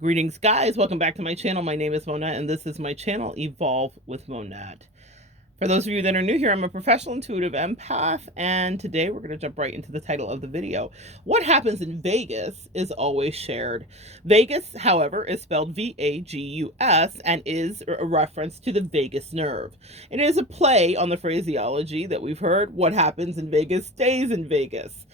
Greetings, guys. Welcome back to my channel. My name is Monette, and this is my channel, Evolve with Monette. For those of you that are new here, I'm a professional intuitive empath, and today we're going to jump right into the title of the video. What happens in Vegas is always shared. Vegas, however, is spelled V-A-G-U-S and is a reference to the vagus nerve. It is a play on the phraseology that we've heard, what happens in Vegas stays in Vegas.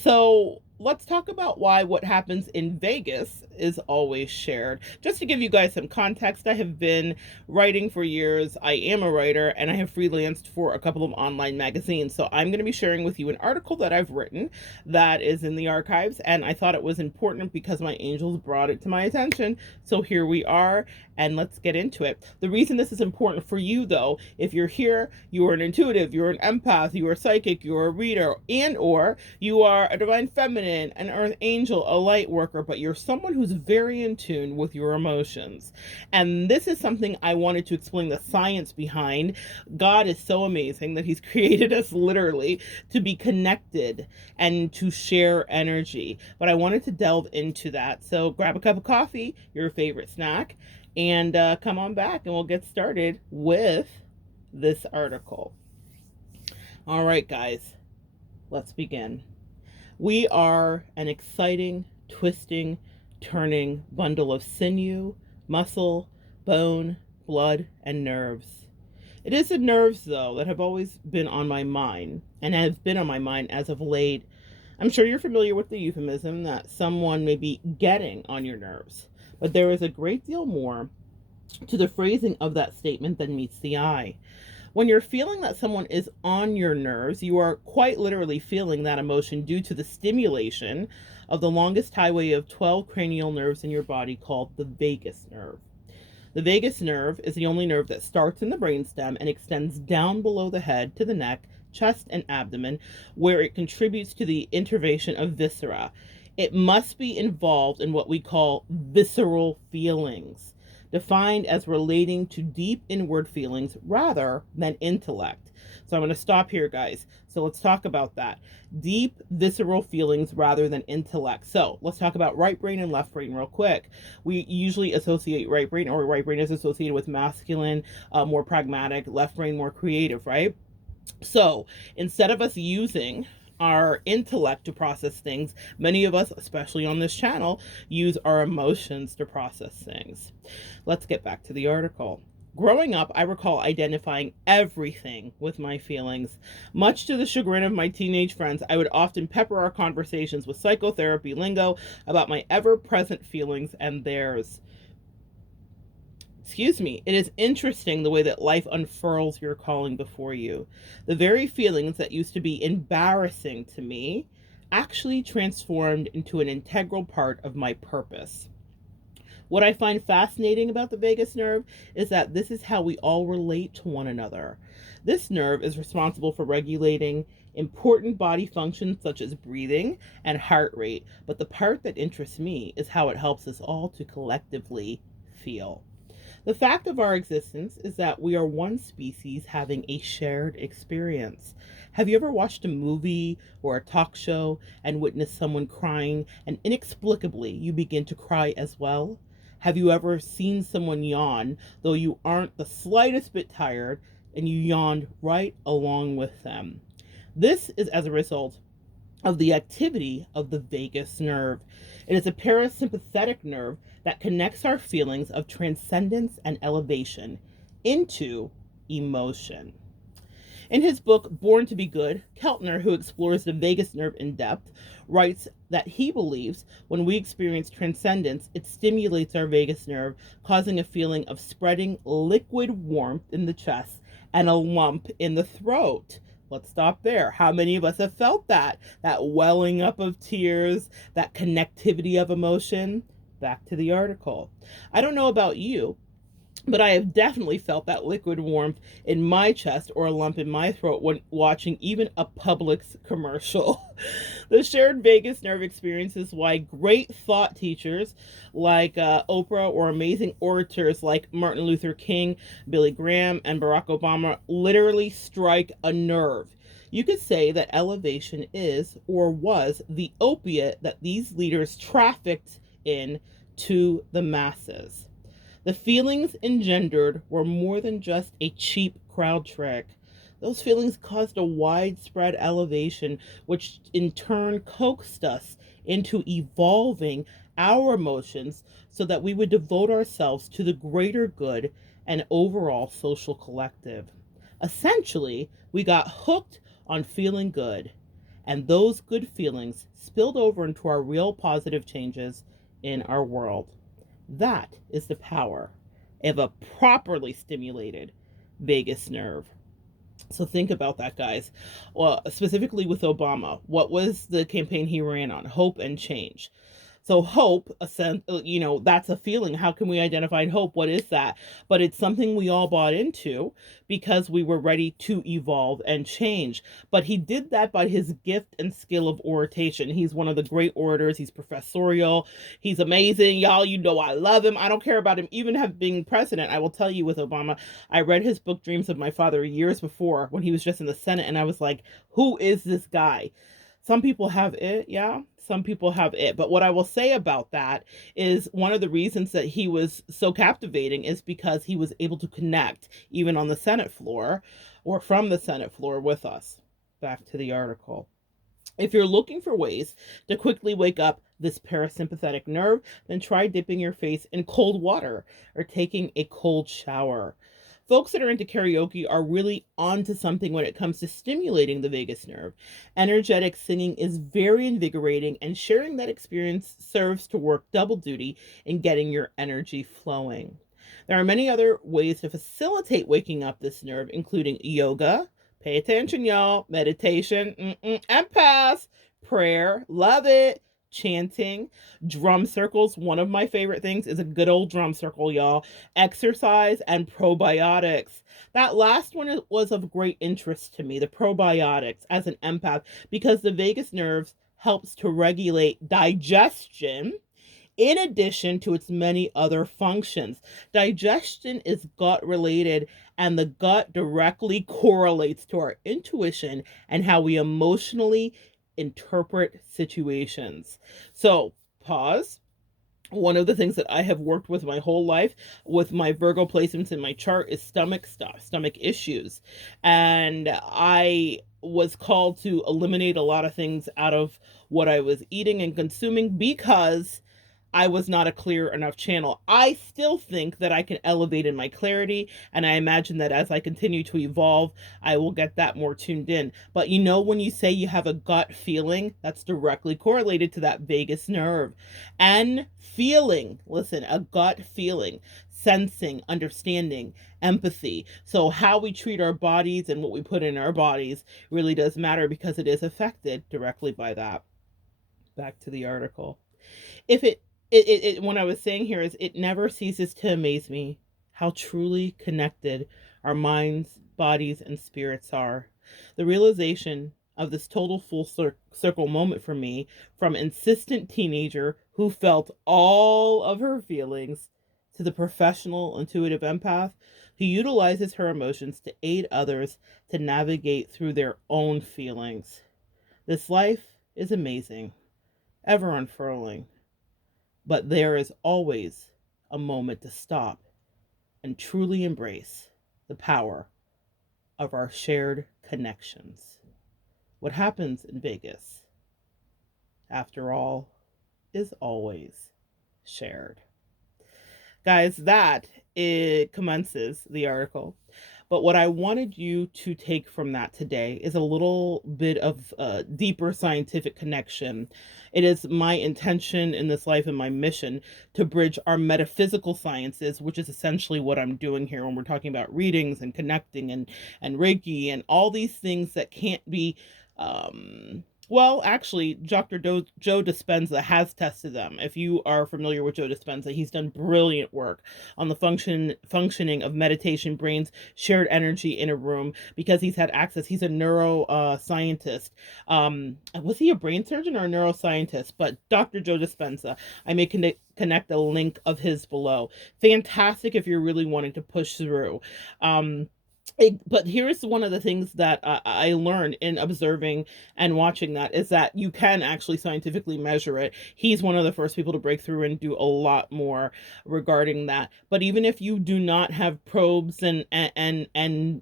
So let's talk about why what happens in Vegas is always shared. Just to give you guys some context, I have been writing for years. I am a writer and I have freelanced for a couple of online magazines. So I'm going to be sharing with you an article that I've written that is in the archives. And I thought it was important because my angels brought it to my attention. So here we are, and let's get into it. The reason this is important for you, though, if you're here, you are an intuitive, you're an empath, you are psychic, you're a reader, and or you are a divine feminine, an earth angel, a light worker, but you're someone who's very in tune with your emotions. And this is something I wanted to explain the science behind. God is so amazing that he's created us literally to be connected and to share energy. But I wanted to delve into that. So grab a cup of coffee, your favorite snack, and come on back and we'll get started with this article. All right, guys, let's begin. We are an exciting, twisting, turning bundle of sinew, muscle, bone, blood, and nerves. It is the nerves, though, that have always been on my mind and have been on my mind as of late. I'm sure you're familiar with the euphemism that someone may be getting on your nerves, but there is a great deal more to the phrasing of that statement than meets the eye. When you're feeling that someone is on your nerves, you are quite literally feeling that emotion due to the stimulation of the longest highway of 12 cranial nerves in your body called the vagus nerve. The vagus nerve is the only nerve that starts in the brainstem and extends down below the head to the neck, chest, and abdomen, where it contributes to the innervation of viscera. It must be involved in what we call visceral feelings, defined as relating to deep inward feelings rather than intellect. So I'm going to stop here, guys. So let's talk about that. Deep visceral feelings rather than intellect. So let's talk about right brain and left brain real quick. We usually associate right brain, or right brain is associated with masculine, more pragmatic, left brain more creative, right? So instead of us using our intellect to process things, many of us, especially on this channel, use our emotions to process things. Let's get back to the article. Growing up, I recall identifying everything with my feelings. Much to the chagrin of my teenage friends, I would often pepper our conversations with psychotherapy lingo about my ever-present feelings and theirs. It is interesting the way that life unfurls your calling before you. The very feelings that used to be embarrassing to me actually transformed into an integral part of my purpose. What I find fascinating about the vagus nerve is that this is how we all relate to one another. This nerve is responsible for regulating important body functions such as breathing and heart rate, but the part that interests me is how it helps us all to collectively feel. The fact of our existence is that we are one species having a shared experience. Have you ever watched a movie or a talk show and witnessed someone crying and inexplicably you begin to cry as well? Have you ever seen someone yawn though you aren't the slightest bit tired and you yawned right along with them? This is as a result of the activity of the vagus nerve. It is a parasympathetic nerve that connects our feelings of transcendence and elevation into emotion. In his book, Born to be Good, Keltner, who explores the vagus nerve in depth, writes that he believes when we experience transcendence, it stimulates our vagus nerve, causing a feeling of spreading liquid warmth in the chest and a lump in the throat. Let's stop there. How many of us have felt that? That welling up of tears, that connectivity of emotion? Back to the article. I don't know about you, but I have definitely felt that liquid warmth in my chest or a lump in my throat when watching even a Publix commercial. The shared vagus nerve experience is why great thought teachers like Oprah or amazing orators like Martin Luther King, Billy Graham, and Barack Obama literally strike a nerve. You could say that elevation is or was the opiate that these leaders trafficked in to the masses. The feelings engendered were more than just a cheap crowd trick. Those feelings caused a widespread elevation, which in turn coaxed us into evolving our emotions so that we would devote ourselves to the greater good and overall social collective. Essentially, we got hooked on feeling good, and those good feelings spilled over into our real positive changes in our world. That is the power of a properly stimulated vagus nerve. So think about that, guys. Well, specifically with Obama, what was the campaign he ran on? Hope and change. So hope, that's a feeling. How can we identify hope? What is that? But it's something we all bought into because we were ready to evolve and change. But he did that by his gift and skill of oration. He's one of the great orators. He's professorial. He's amazing. Y'all, you know I love him. I don't care about him even have being president. I will tell you with Obama, I read his book Dreams of My Father years before when he was just in the Senate, and I was like, who is this guy? Some people have it, yeah. Some people have it. But what I will say about that is one of the reasons that he was so captivating is because he was able to connect even on the Senate floor or from the Senate floor with us. Back to the article. If you're looking for ways to quickly wake up this parasympathetic nerve, then try dipping your face in cold water or taking a cold shower. Folks that are into karaoke are really onto something when it comes to stimulating the vagus nerve. Energetic singing is very invigorating, and sharing that experience serves to work double duty in getting your energy flowing. There are many other ways to facilitate waking up this nerve, including yoga. Pay attention, y'all. Meditation, empaths, prayer, love it. Chanting, drum circles. One of my favorite things is a good old drum circle, y'all. Exercise and probiotics. That last one was of great interest to me, the probiotics as an empath, because the vagus nerves helps to regulate digestion in addition to its many other functions. Digestion is gut related, and the gut directly correlates to our intuition and how we emotionally interpret situations. So, pause. One of the things that I have worked with my whole life with my Virgo placements in my chart is stomach stuff, stomach issues. And I was called to eliminate a lot of things out of what I was eating and consuming because I was not a clear enough channel. I still think that I can elevate in my clarity, and I imagine that as I continue to evolve, I will get that more tuned in. But you know, when you say you have a gut feeling, that's directly correlated to that vagus nerve. And feeling, listen, a gut feeling, sensing, understanding, empathy. So how we treat our bodies and what we put in our bodies really does matter because it is affected directly by that. Back to the article. If what I was saying here is it never ceases to amaze me how truly connected our minds, bodies, and spirits are. The realization of this total full circle moment for me, from insistent teenager who felt all of her feelings to the professional intuitive empath who utilizes her emotions to aid others to navigate through their own feelings. This life is amazing, ever unfurling. But there is always a moment to stop and truly embrace the power of our shared connections. What happens in Vegas, after all, is always shared. Guys, that it commences the article. But what I wanted you to take from that today is a little bit of a deeper scientific connection. It is my intention in this life and my mission to bridge our metaphysical sciences, which is essentially what I'm doing here when we're talking about readings and connecting and Reiki and all these things that can't be well, actually, Dr. Joe Dispenza has tested them. If you are familiar with Joe Dispenza, he's done brilliant work on the functioning of meditation, brains, shared energy in a room because he's had access. He's a neuroscientist. Was he a brain surgeon or a neuroscientist? But Dr. Joe Dispenza, I may connect a link of his below. Fantastic if you're really wanting to push through. But here's one of the things that I learned in observing and watching that is that you can actually scientifically measure it. He's one of the first people to break through and do a lot more regarding that. But even if you do not have probes and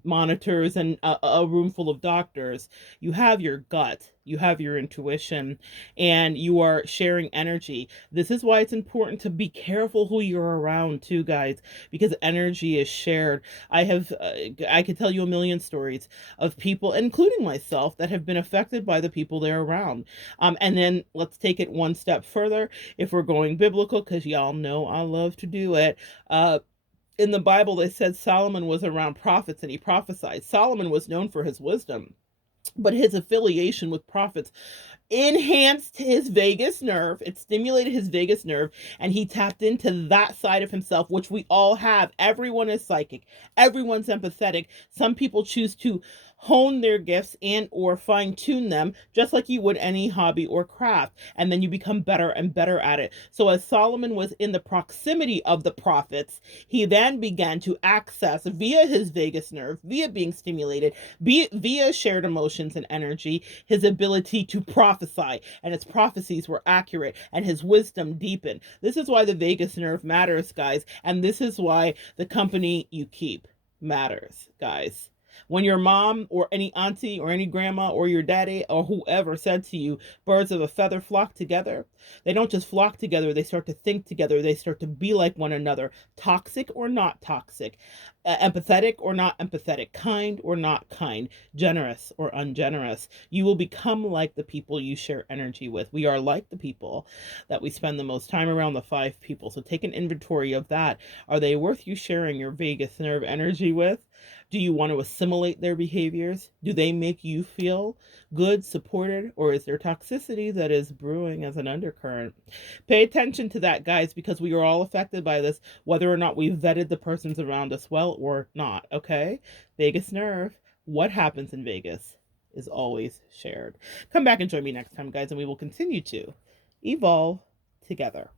monitors and a room full of doctors, you have your gut, you have your intuition, and you are sharing energy. This is why it's important to be careful who you're around too, guys, because energy is shared. I could tell you a million stories of people, including myself, that have been affected by the people they're around. And then let's take it one step further. If we're going biblical, because y'all know I love to do it. In the Bible, they said Solomon was around prophets and he prophesied. Solomon was known for his wisdom, but his affiliation with prophets enhanced his vagus nerve. It stimulated his vagus nerve, and he tapped into that side of himself, which we all have. Everyone is psychic. Everyone's empathetic. Some people choose to hone their gifts and or fine tune them just like you would any hobby or craft, and then you become better and better at it. So as Solomon was in the proximity of the prophets, he then began to access via his vagus nerve, via being stimulated, via shared emotions and energy, his ability to prophesy, and his prophecies were accurate, and his wisdom deepened. This is why the vagus nerve matters, guys, and this is why the company you keep matters, guys. When your mom or any auntie or any grandma or your daddy or whoever said to you, birds of a feather flock together, they don't just flock together, they start to think together, they start to be like one another, toxic or not toxic, empathetic or not empathetic, kind or not kind, generous or ungenerous. You will become like the people you share energy with. We are like the people that we spend the most time around, the 5 people. So take an inventory of that. Are they worth you sharing your vagus nerve energy with? Do you want to assimilate their behaviors? Do they make you feel good, supported, or is there toxicity that is brewing as an undercurrent? Pay attention to that, guys, because we are all affected by this, whether or not we've vetted the persons around us well or not, okay? Vagus nerve. What happens in Vegas is always shared. Come back and join me next time, guys, and we will continue to evolve together.